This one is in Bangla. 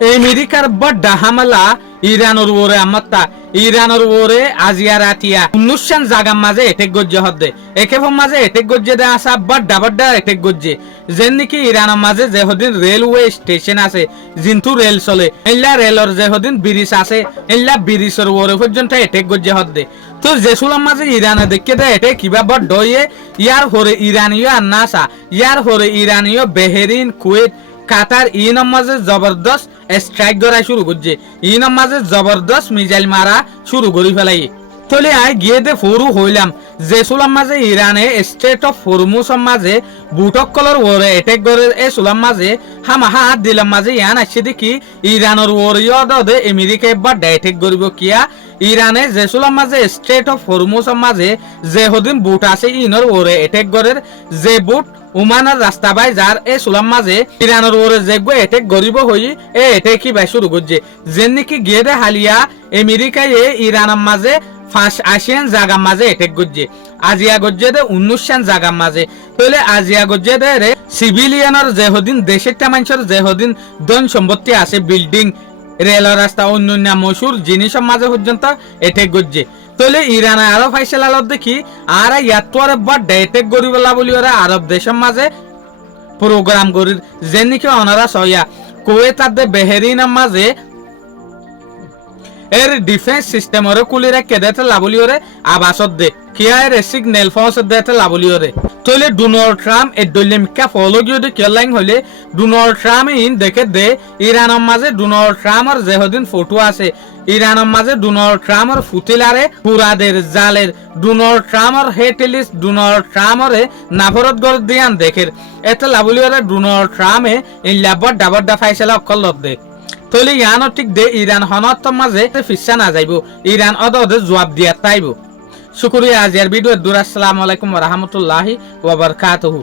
আমেরিকার বড় হামলা ইরানের ওরে আমাত্তা ইরানের ওরে আজিয়া রাতিয়া 19 জাগার মাঝে এটেক গজ্জে হদ্দে একেফম মাঝে এটেক গজ্জে দে আসা বড় এটেক গজ্জে যেন নাকি ইরানের মাঝে যে হদিন রেলওয়ে স্টেশন আছে জিন্তু রেল চলে এল্লা রেলর যে হদিন ব্রিজ আছে এল্লা ব্রিজের ওরে পর্যন্ত এটেক গজ্জে হদ্দে তো জেসুলার মাঝে ইরানে দেখে দে এটে কিবা বড় ডয়ে ইয়ার হরে ইরানীয় আর নাসা ইয়ার হরে ইরানীয় বেহেরিন কুয়েত কাতার ইনম মাঝে জবরদস্ত স্ট্রাইক ধরা শুরু করছে ইনম মাঝে জবরদস্ত মিসাইল মারা শুরু করি ফেলাই তলে আই গিয়ে দে ফরু হইলাম জেসুলাম মাঝে ইরানে স্টেট অফ হরমুজের মাঝে বুটকলর ওরে এটেক করে এ সুলাম মাঝে হামাহা হাত দিলাম মাঝে ইয়ান আসছে দেখি ইরানের ওরিও দে আমেরিকা এবার এটেক করিব কিয়া ইরানে জেসুলাম মাঝে স্টেট অফ হরমুজের মাঝে যে হদিন বুট আছে ইনর ওরে এটেক করে যে বুট উমানের রাস্তা বাই যার এ সুলাম মাঝে ইরানের ওরে যেগো এটেক গরিব হই এ এটেক কি বাই শুরু করছে যেন নাকি গিয়ে দে হালিয়া আমেরিকায় ইরানের মাঝে 5 জায়গা মাঝে এটেক করছে আজিয়া গজ্জে দে 19 জায়গা মাঝে তাহলে আজিয়া গজ্জে দে রে সিভিলিয়ানের যে হদিন দেশের মানুষের যে হদিন ধন সম্পত্তি আছে বিল্ডিং রেল রাস্তা অন্যান্য মশুর জিনিসের মাঝে পর্যন্ত এটেক করছে তাহলে ইরান আরব ফাইসেল আলত দেখি আর ইয়ার বড় এটেক করিবলা বলি ওরা আরব দেশের মাঝে প্রোগ্রাম করি যে নাকি অনারা সয়া কুয়েতার দে বেহেরিনের মাঝে এর ডিফেন্স সিস্টেমরে কুলি রেখে দেতে লাভলি ওরে আবাসত দে কিয়া এর সিগন্যাল ফোর্স দেতে লাভলি ওরে তলে ডোনাল্ড ট্রাম্প এ দলিমকা ফলো গিয়ে দে কেলাইং হলে ডোনাল্ড ট্রাম্প ইন দেখে দে ইরানের মাঝে ডোনাল্ড ট্রাম্পর যে হদিন ফটো আছে ইরানের মাঝে ডোনাল্ড ট্রাম্পর ফুতিলারে পুরাদের জালের ডোনাল্ড ট্রাম্পর হেটেলিস ডোনাল্ড ট্রাম্পরে নাফরত গর দিয়ান দেখের এতে লাভলি ওরে ডোনাল্ড ট্রাম্পে ইল্লা বড় ফাইসলা অকল দে তলে ইয়ানো ঠিক দে ইরান হনত মাঝে ফিসা না যাইব ইরান অদে জবাব দিয়া তাইব শুকরিয়া আজিয়ার ভিডিও আসসালামু আলাইকুম ওয়া রাহমাতুল্লাহি ওয়া বারাকাতুহু।